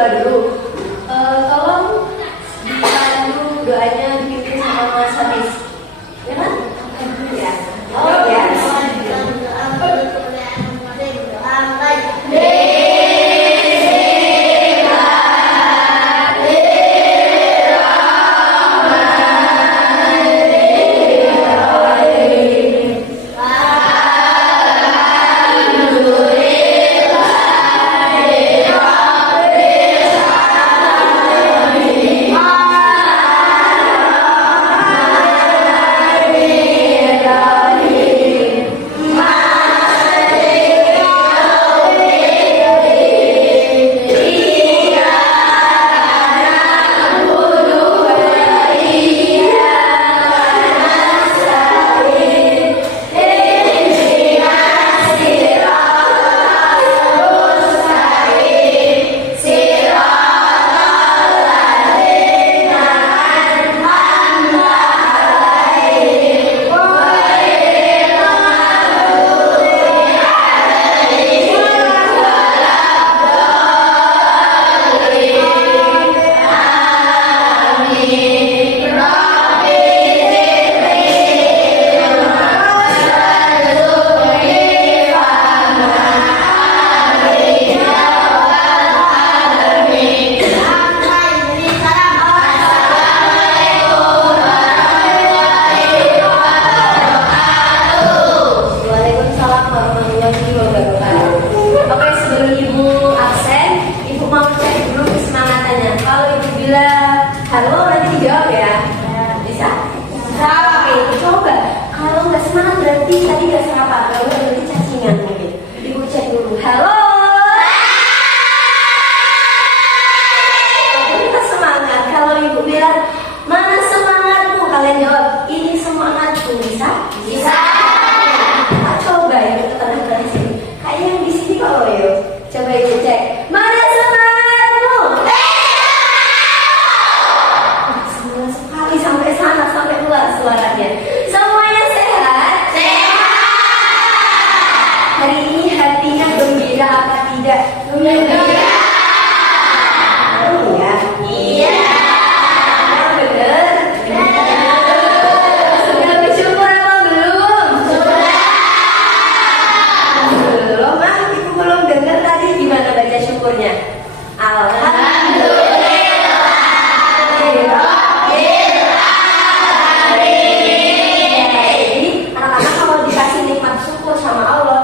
berdoa dulu. Tolong dipandu doanya dipimpin sama Mas Hafiz. Ya kan? Ya. Oh ya. Halo, nanti dijawab ya. Bisa? Bisa. Oke, coba. Kalau nggak semangat berarti tadi nggak sarapan. Kalau berarti cacingan mungkin. Ibu cek dulu. Halo. Kita semangat. Kalau ibu bilang mana semangatmu, kalian jawab ini semangatku. Bisa? Bisa. Nah, coba ibu ke tengah-tengah sini. Kayak yang di sini kalau yuk. Coba ibu cek. Mana sampai sana, sampai keluar suaranya. Semuanya sehat? Sehat. Hari ini hatinya gembira apa tidak? Gembira. Iya. Iya. Benar. Sudah bersyukur apa belum? Sudah. Belum, ibu belum dengar tadi gimana baca syukurnya? Alhamdulillah.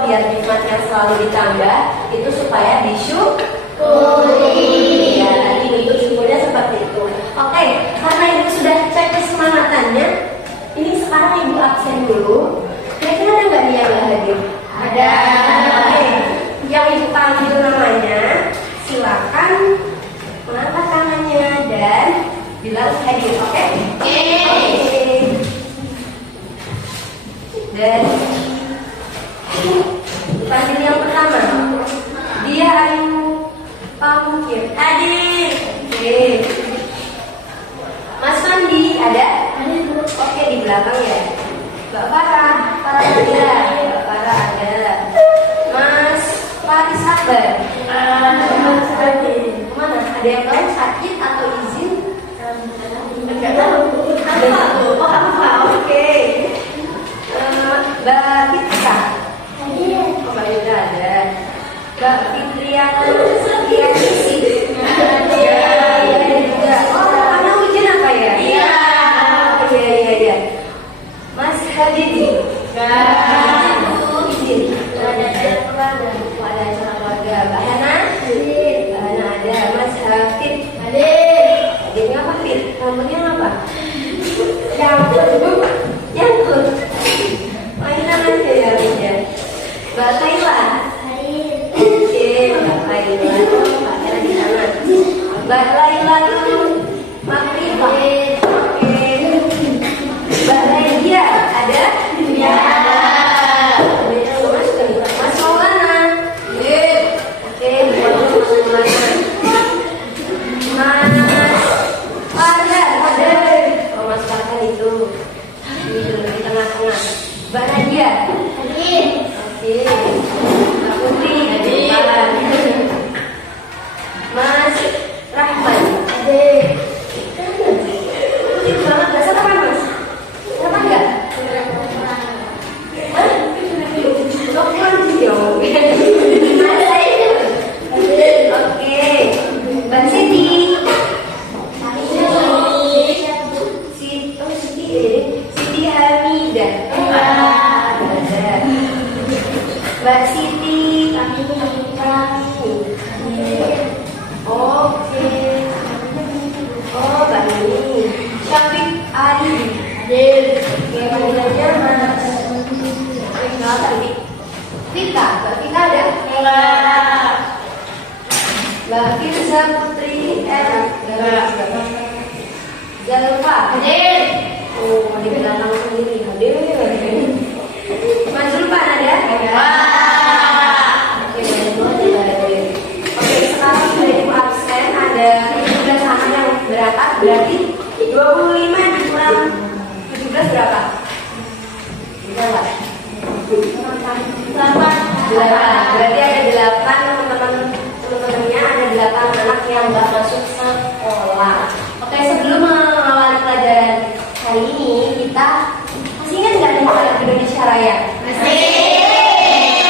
Nikmatnya selalu ditambah itu supaya disyukuri. Ya, tadi bentuk syukurnya seperti itu. Oke, karena ibu sudah cek kesemangatannya, ini sekarang ibu absen dulu. Kira-kira ada nggak nih yang nggak hadir? Ada. Oke, yang ibu panggil namanya, silakan mengangkat tangannya dan bilang hadir. Oke? Oke. Dan panggil yang pertama, dia Ayu Pamukir. Hadir. Oke. Mas Mandi ada? Oke, di belakang ya. Mbak Farah, Farah Nadira. Mbak Farah ada. Mas Faris Akbar. Mas Adi. Mana? Ada yang lain sakit atau izin? Enggak tahu. Oh, apa? Oke. Mbak Fitsa. Mbak Yuda ada. Mbak Fitriana Setianisih. Ada juga. Oh, karena hujan apa ya? Iya. Iya. Mas Habibie. Izin. Ada acara keluarga. Mbak Hana. Mbak Hana ada. Mas Hafid. Adiknya apa Fit? Namanya apa? Yangkut. Mainan aja ya Fit. Mbak Kaila. Oke, Mbak Kaila. Mbak Kaila di sana. Mbak Laila dulu. Makrifah. Oke. Mbak Laila ada? Ya. Mas Maulana. Oke, Mas Maulana. Mas Farhan ada. Oh, Mas Farhan itu di tengah-tengah. Mbak Nadia. Oke. Mbak Putri. Mas Tika ada? Enggak. Mbak Firza Putri Enggak. Zalfa Hadir. Oh, di belakang sendiri hadir. Mas Zulfan ada? Oke, oke, sekarang sudah ibu absen ada 17 anak yang berangkat, berarti 25 dikurang 17 berapa? Berapa? 8. Berarti ada 8 teman-temannya, ada 8 anak yang nggak masuk sekolah. Oke, sebelum mengawali pelajaran hari ini, kita masih ingat nggak dengan Indonesia Raya? Masih.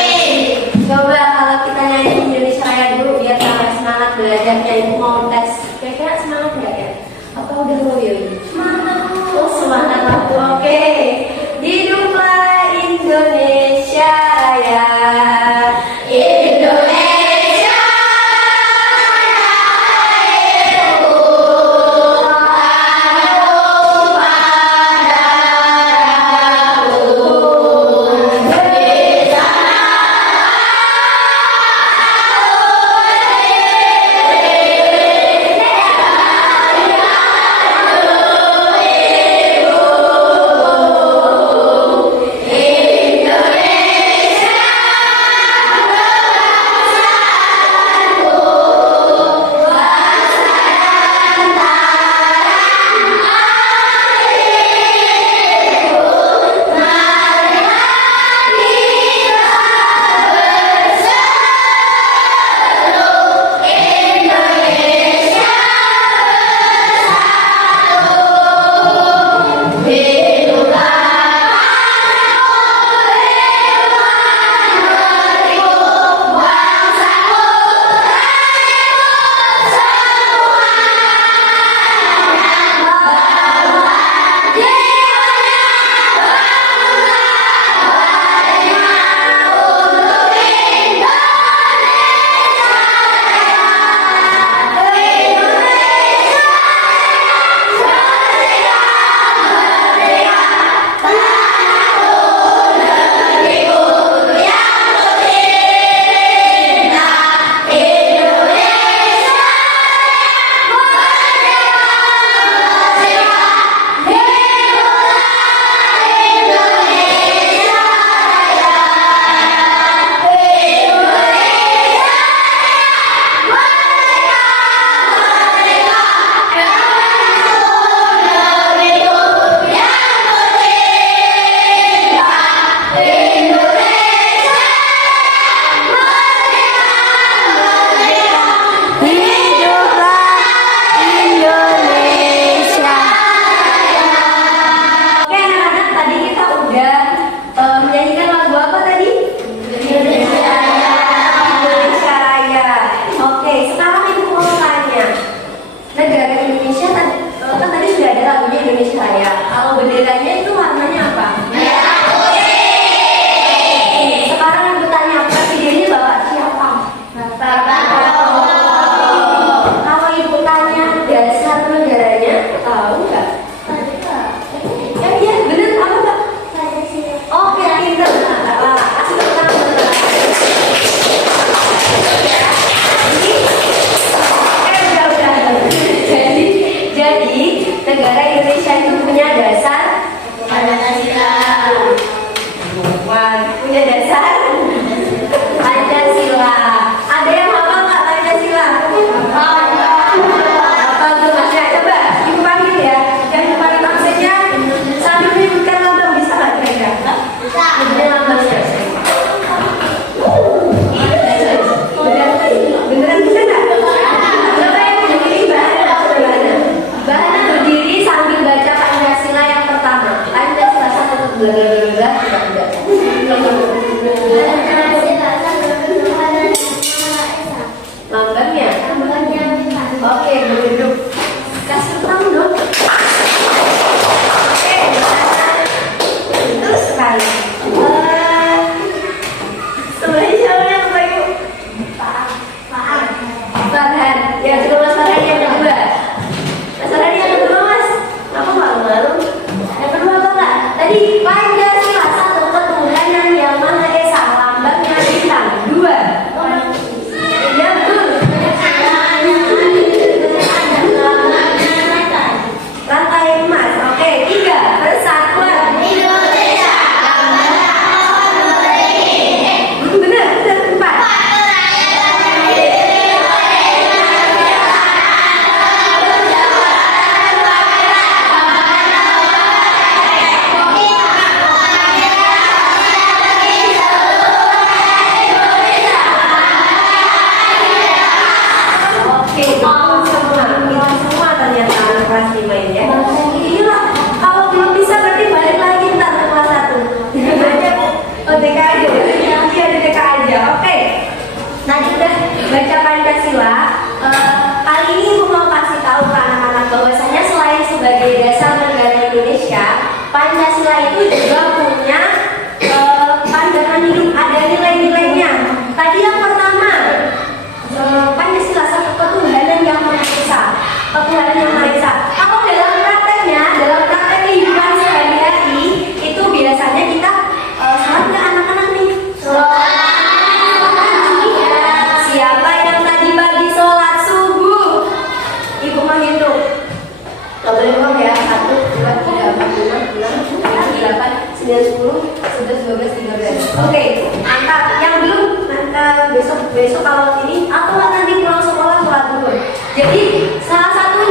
besok kalau ini atau nanti pulang sekolah sholat duhur. Jadi salah satu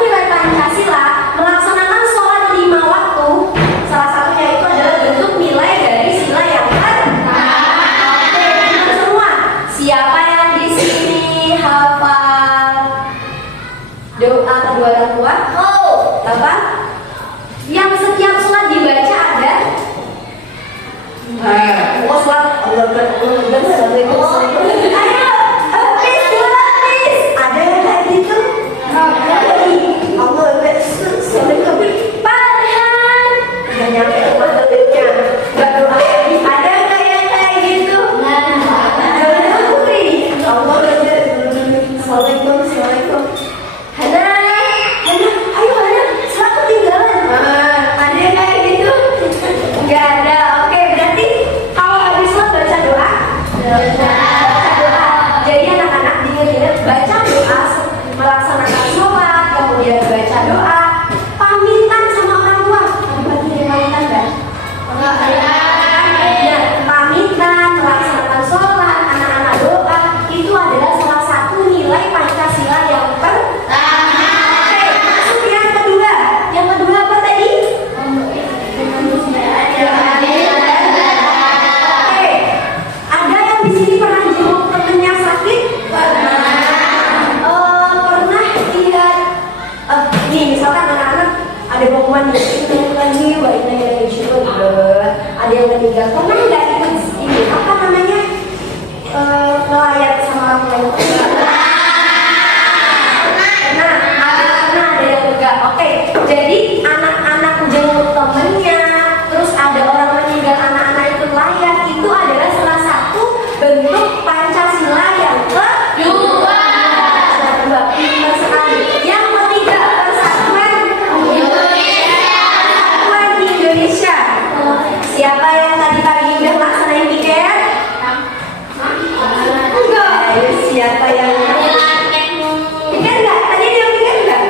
nilai Pancasila melaksanakan sholat 5 waktu. Salah satunya itu adalah bentuk nilai dari sila yang pertama. Oke, teman semua, siapa yang di sini hafal doa kedua orang tua? Apa? Yang setiap sholat dibaca ada? Sholat Allah ada yang kayak gitu? Allah Farhan nggak nyampe rumah telurnya nggak doa ada nggak yang kayak gitu? Assalamualaikum Hana ayo Hana sholat ketinggalan ada yang kayak gitu? Nggak ada. Oke, berarti kalau habis sholat baca doa? Baca doa. Jadi anak-anak diingat baca doa melaksanakan sholat, kemudian baca doa, pamitan sama orang tua. Bagi pamitan nggak? Nah, pamitan, melaksanakan sholat, anak-anak doa itu adalah salah satu nilai Pancasila yang pertama. Oke, masuk yang kedua. Yang kedua apa tadi? Oke, ada yang di sini pernah jenguk temennya sakit? Pernah lihat nih misalkan anak-anak ada pengumuman lagi ada yang meninggal, pernah nggak ikut ini apa namanya ngelayat sama orang lain? Pernah ada yang enggak. Oke, jadi anak-anak jenguk temennya, terus ada orang meninggal, anak-anak itu layat, itu adalah salah satu bentuk Pancasila yang kedua. Pintar sekali. Yang ketiga, persatuan Indonesia. Siapa yang tadi pagi udah laksanain piket? Enggak. Siapa yang piket enggak? Tadi dia piket enggak?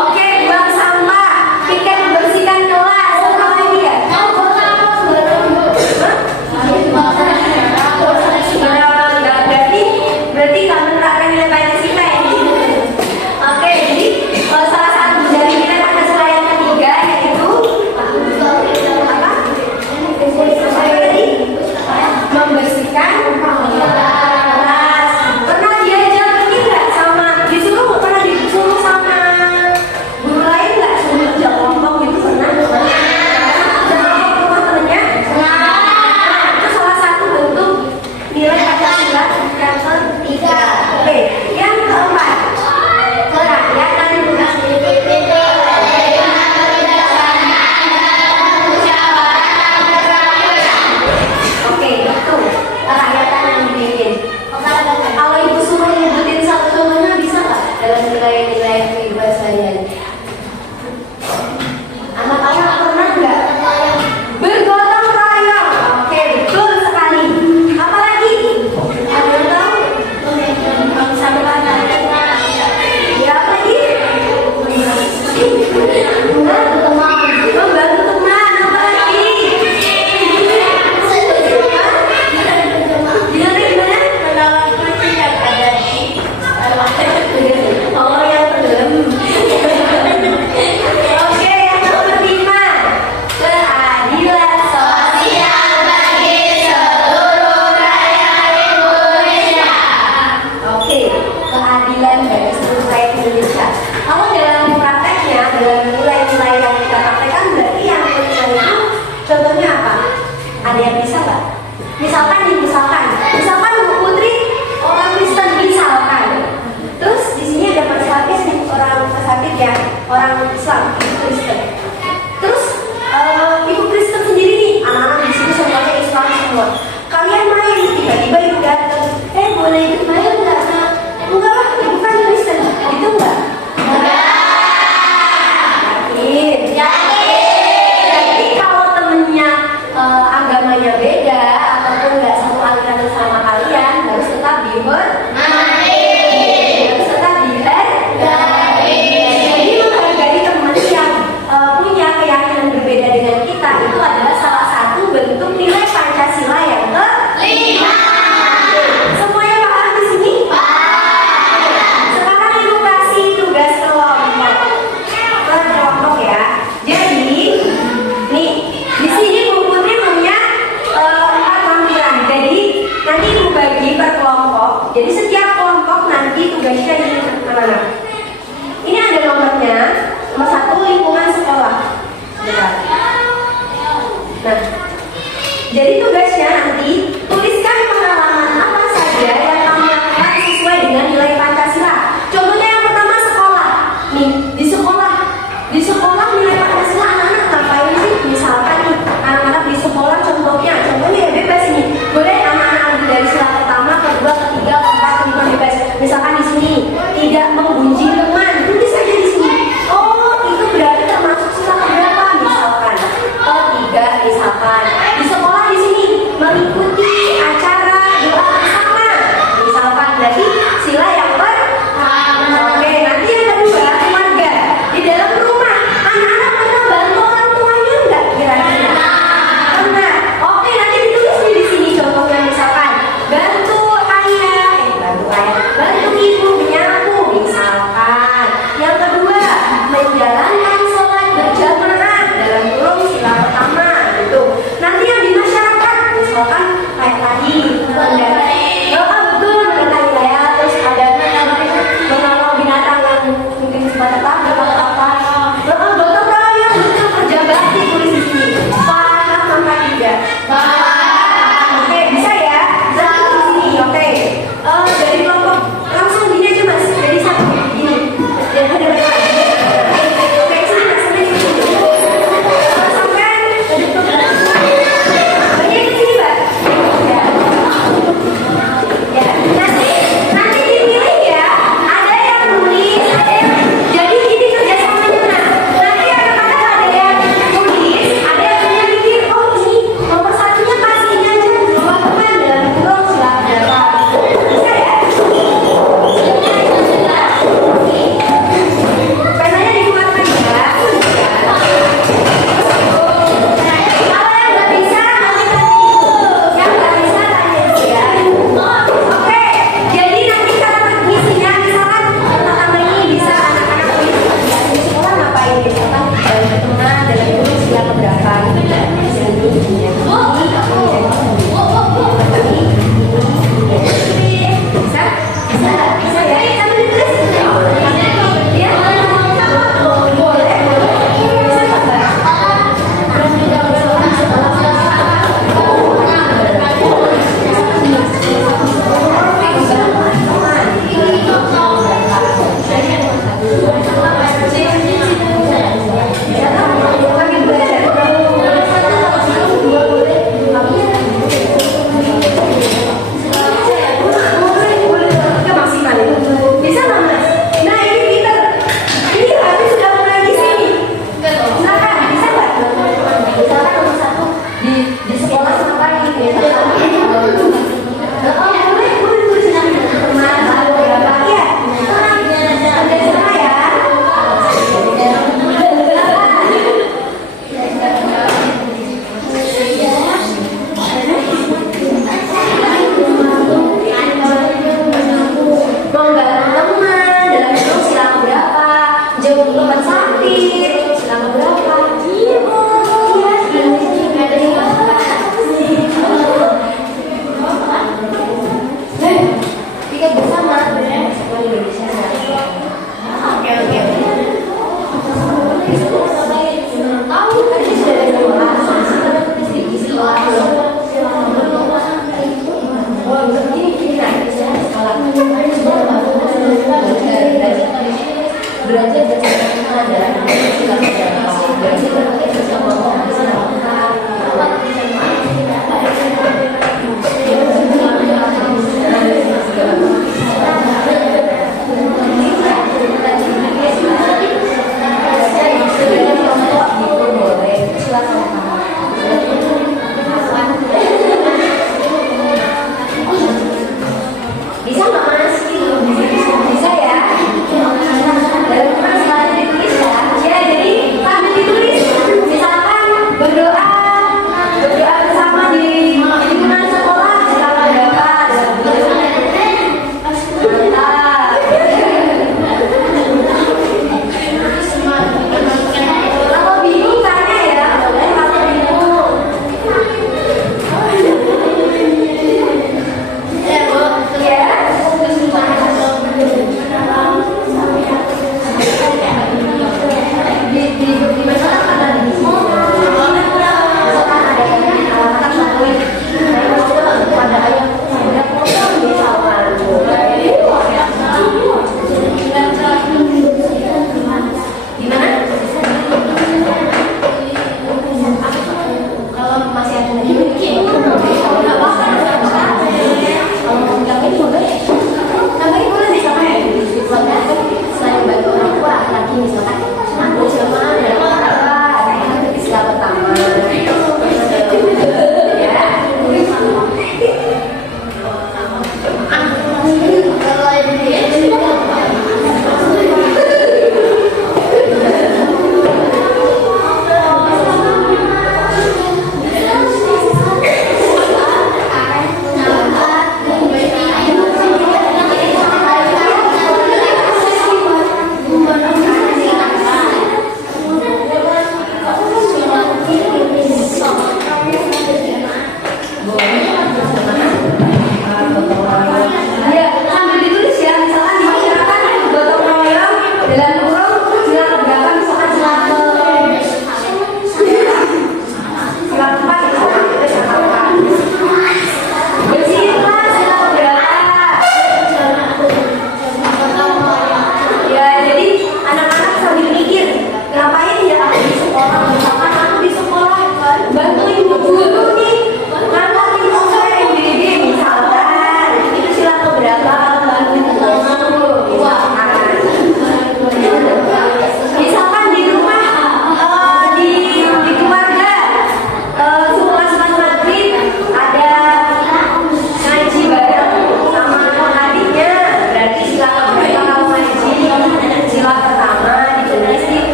Oke, buang sampah, piket membersihkan kelas, apa lagi ya? Berarti nggak menerapkan nilai Pancasila ini. Oke, jadi salah satu dari nilai Pancasila yang ketiga yaitu apa? Membersihkan kelas. Pernah diajak pergi nggak sama disuruh? Pernah disuruh sama guru lain nggak? Suruh kerja kelompok gitu pernah? Jangan rumah temennya? Itu salah satu bentuk nilai Pancasila yang ketiga. Oke, yang keempat, kerakyatan Oke, itu kerakyatan yang dibikin. Kalau ibu semua nyebutin satu contohnya bisa nggak dalam nilai-nilai kehidupan sehari-hari? Anak-anak pernah nggak? Bergotong royong. Oke, betul sekali. Apalagi? Ada yang tahu? Sampai mana? Ya apa lagi? Membantu teman. Apa lagi? Gimana? Oh, yang belum. Oke, yang nomor 5, keadilan sosial bagi seluruh rakyat Indonesia. Oke, keadilan bagi seluruh rakyat Indonesia. Kalau dalam prakteknya, dalam nilai-nilai yang kita praktekkan berarti yang kelima itu contohnya apa? Ada yang bisa nggak? Misalkan Bu Putri orang Kristen misalkan. Terus di sini ada Mas Hafiz nih, orang Mas Hafiz ya, orang Islam, Ibu Kristen. Terus Ibu Kristen sendiri nih, anak-anak di sini semuanya Islam semua. Kalian main, tiba-tiba Ibu datang, boleh ikut main nggak? Enggak lah, Ibu kan Kristen, itu enggak? Jadi kalau temennya agamanya beda ataupun nggak satu aliran sama kalian, harus tetap dihormati, harus tetap dihargai. Jadi menghargai teman yang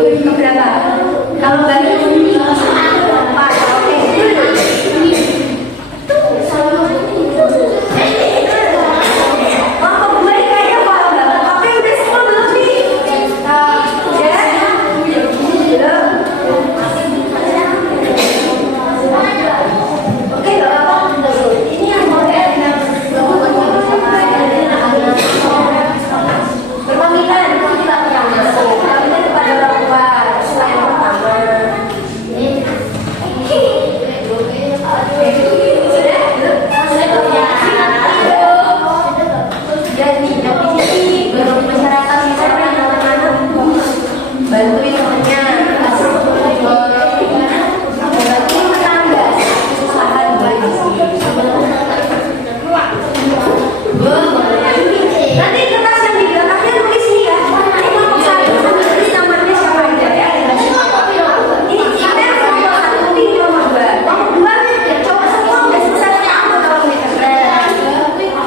Keberapa? Kalau nggak empat, oke. Kelompok dua ini kayaknya kalau nggak, oke udah semua belum nih? Ya, belum. Oke, nggak apa-apa. Ini yang model berpamitan, kita yang masuk. Pamitan kepada orang tua, siswa yang pertama. Bantuin temennya, bantuin tetangga, usaha buat nanti kertas yang di belakangnya tulis nih ya. Ini kelompok satu sama tulis namanya siapa aja ya. Ini kita yang kelompok satu ini kelompok dua. Kelompok dua cowok semua udah selesai sama kalau ini keren. Ini kelompok tiga.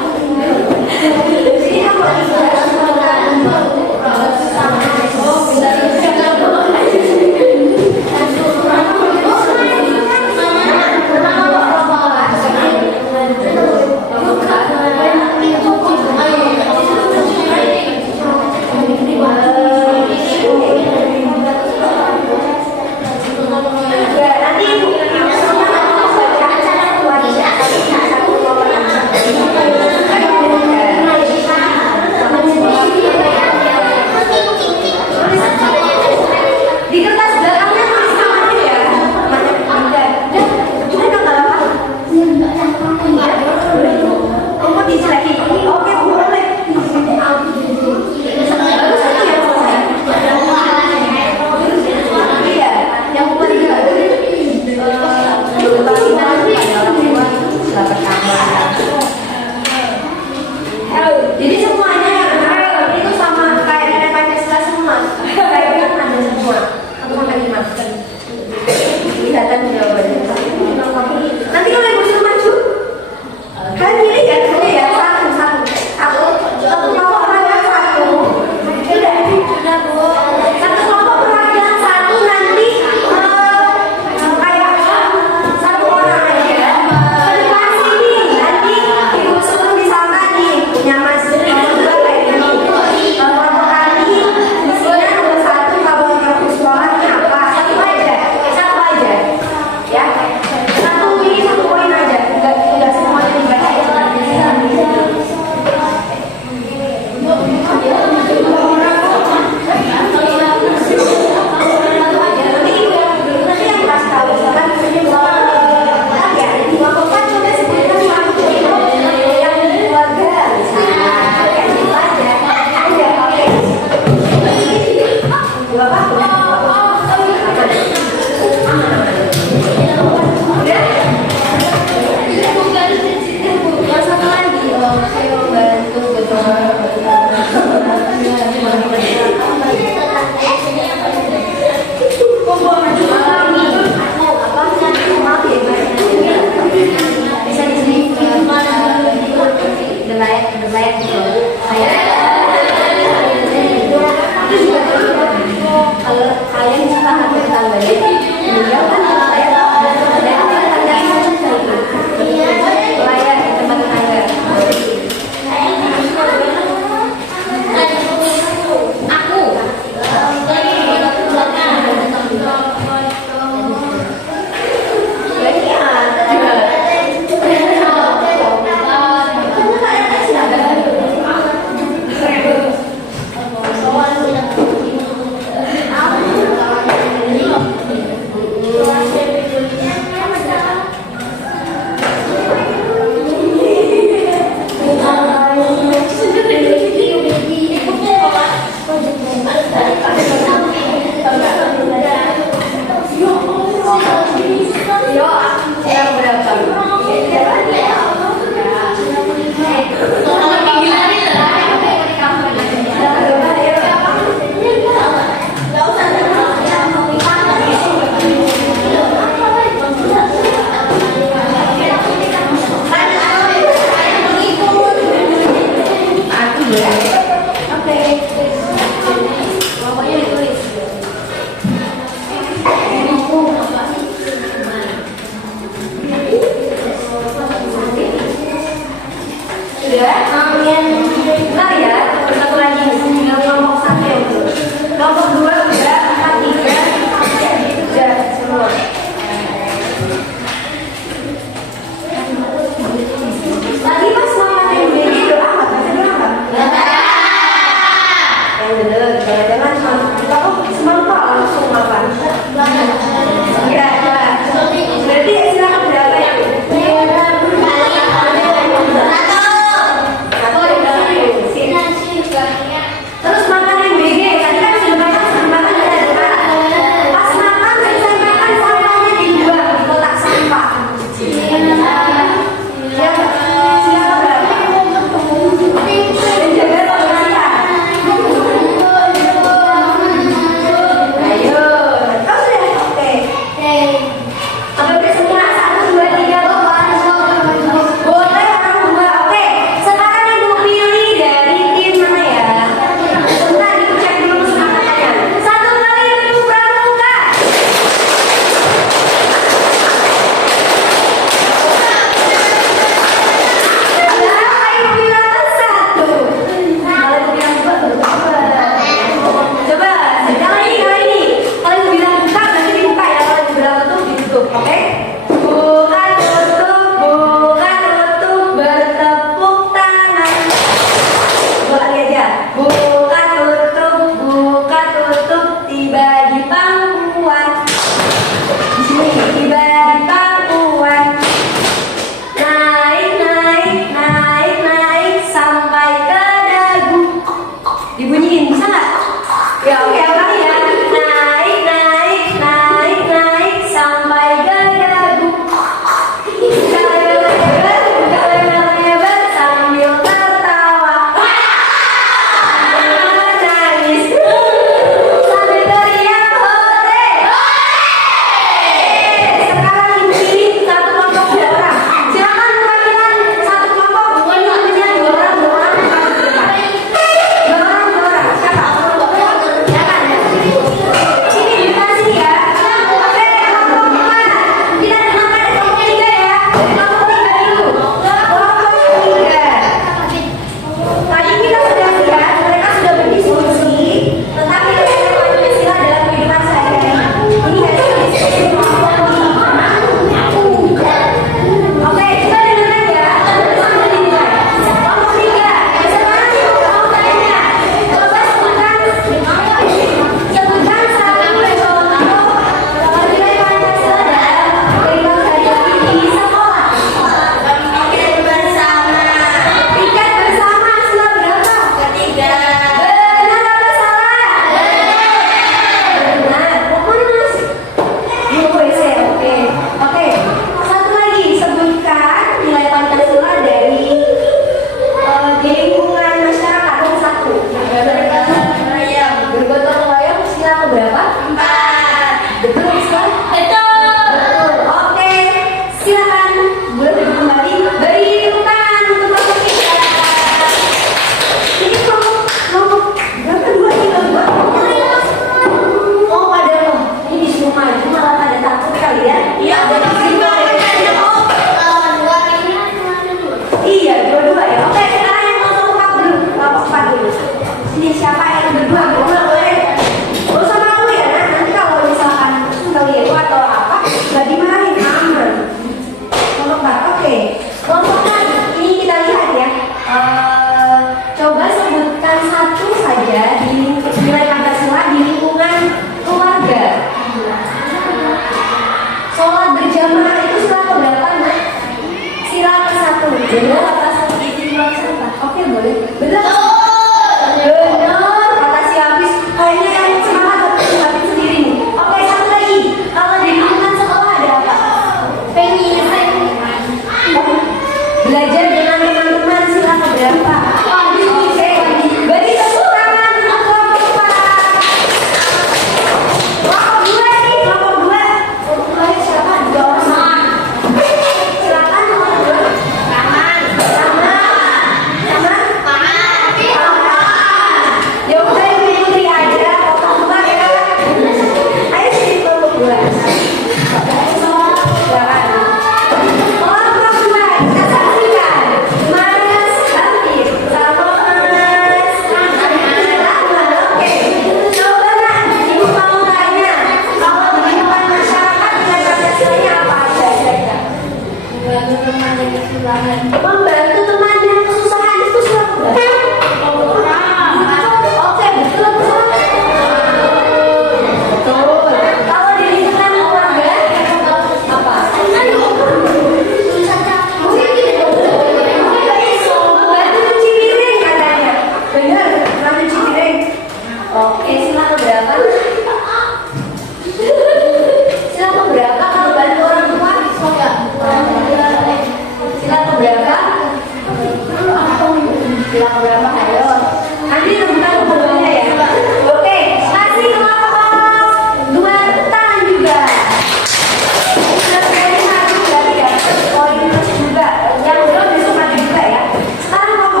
Di kertas belakangnya tulis namanya ya. Udah nggak apa-apa. Kamu dijeleki. Oke, boleh. Iya, yang ketiga. Jadi semuanya yang itu sama kayak nilai Pancasila semua. Kayak ada semua. 1 sampai 5. Kelihatan jawabannya. Nanti kalau ibu suruh maju, kalian pilih ya, ya satu kelompok perwakilan satu. Sudah bu. Satu kelompok perwakilan satu nanti kayak satu orang aja. Sedepan sini nanti ibu suruh misalkan nih punya mas kelompok kayak gini. Kelompok kami di sini ada satu kalau yang sekolahnya apa? Satu aja ya. Satu ini 1 poin aja. Enggak semuanya dibaca ya. Bapak